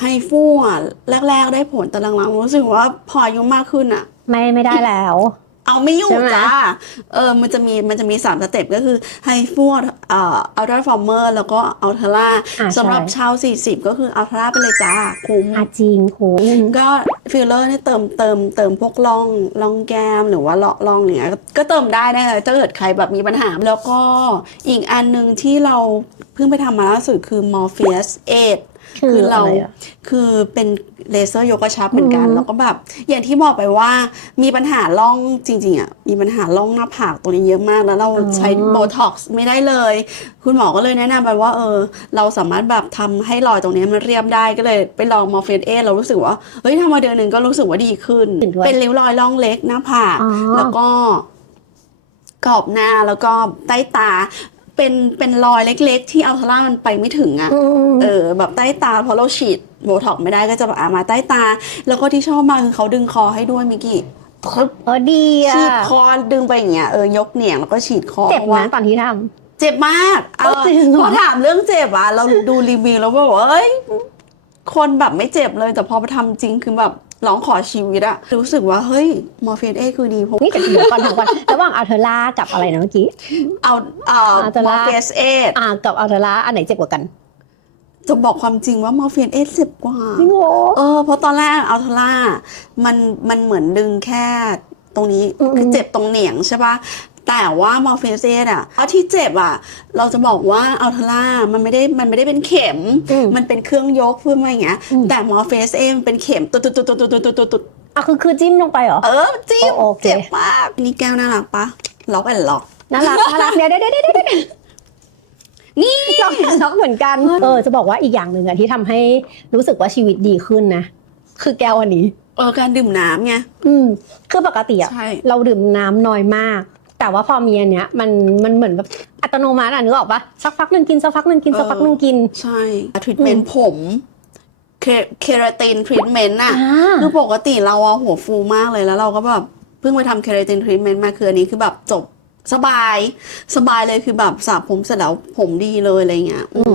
ไฮฟูอะแรก ๆ ได้ผลแต่หลังๆรู้สึกว่าพออายุมากขึ้นอะไม่ไม่ได้แล้ว เอาไม่อยู่ใช่ไหม จ้าเออมันจะมีมันจะมีสามสเต็ปก็คือไฮฟูเอ่ออัลตราฟอร์เมอร์แล้วก็อัลเทล่าอ่าสำหรับใช่ชาว 40 ก็คืออัลเทล่าไปเลยจ้าคุ้ม อาจริงคุณก็ฟิลเลอร์เนี่ยเติมเติมเติมพวกร่องร่องแก้มหรือว่าเลาะร่องเนี่ยก็เติมได้นะคะถ้าเกิดใครแบบมีปัญหา แล้วก็อีกอันหนึ่งที่เรา เพิ่งไปทำมาล่าสุดคือ Morpheus 8คือเราอะไรอะคือเป็นเลเซอร์ยกกระชับเหมือนกันอืมแล้วก็แบบ อย่างที่บอกไปว่ามีปัญหาร่องจริงๆอะมีปัญหาร่องหน้าผากตรงนี้เยอะมากแล้วเราใช้โบท็อกซ์ไม่ได้เลย คุณหมอก็เลยแนะนำไปว่าเออ เราสามารถแบบทำให้รอยตรงนี้มันเรียบได้ก็เลยไปลองมอร์เฟนเอเรารู้สึกว่าเฮ้ยทำมาเดือนหนึ่งก็รู้สึกว่าดีขึ้นเห็นด้วยเป็นริ้วรอยร่องเล็กหน้าผากอ๋อแล้วก็กรอบหน้าแล้วก็ใต้ตา เป็นเป็นรอยเล็ก ๆ ที่อัลทรามันไปไม่ถึงอะอืมเออแบบใต้ตาเพราะเราฉีดโบท็อกซ์ไม่ได้ก็จะแบบอะมาใต้ตา แล้วก็ที่ชอบมากคือเขาดึงคอให้ด้วยมิกกี้ปึ๊บเออดีอะฉีดคอดึงไปอย่างเงี้ยเออยกเหนียงแล้วก็ฉีดคอเจ็บพราะนะว่าตอนที่ทเจ็บมากเออจริงเหรอพอถามเรื่องเจ็บอะเราดูรีวิวแล้วแบบว่าเอ้ยคนแบบไม่เจ็บเลยแต่พอไปทำจริงคือแบบ ร้องขอชีวิตอะรู้สึกว่าเฮ้ยมอร์ฟีนเอคือดีเพราะำนี่จะเดี๋ยวก่อนถามก่อนระหว่างอัลเทอร่ากับอะไรนะเมื่อกี้เอาเอ่ออัลเทอมอร่าร์ฟีนเออ่ากับอัลเทอร่าอันไหนเจ็บกว่ากันจะบอกความจริงว่ามอร์ฟีนเอเจ็บกว่า จริงเหรอเออเพราะตอนแรกอัลทล่ามันมันเหมือนดึงแค่ตรงนี้อืม คือเจ็บตรงเหนียงใช่ปะ แต่ว่ามอร์ฟินเซียอะที่เจ็บอะ เราจะบอกว่าอัลเทล่ามันไม่ได้มันไม่ได้เป็นเข็ม มันเป็นเครื่องยกเพื่ออะไรเงี้ย แต่มอร์ฟินเซียเป็นเข็มตุดตุดตุดตุดตุดตุดตุดตุดอะคือคือจิ้มลงไปเหรอ เออ จิ้มเจ็บมาก นี่แก้วน่ารักปะล็อกแอนล็อกน่ารักน่ารักเดี๋ยวเดี๋ยวเดี๋ยวเดี๋ยวนี่ล็อกล็อกเหมือนกันเออจะบอกว่าอีกอย่างหนึ่งอะที่ทำให้รู้สึกว่าชีวิตดีขึ้นนะคือแก้วอันนี้เออการดื่มน้ำไง อืม คือปกติอะเราดื่มน้ำน้อยมาก แต่ว่าพอมีอันเนี้ยมันมันเหมือนแบบอัตโนมัติอะนึกออกปะสักพักหนึ่งกินสักพักหนึ่งกินสักพักหนึ่งกิน ใช่ทรีทเมนต์ผมเคราตินทรีทเมนต์อะอ่าคือปกติเราอะหัวฟูมากเลยแล้วเราก็แบบเพิ่งไปทำเคราตินทรีทเมนต์มาคืออันนี้คือแบบจบสบาย สบายเลยคือแบบสระผมเสร็จแล้วผมดีเลยอะไรเงี้ยอืม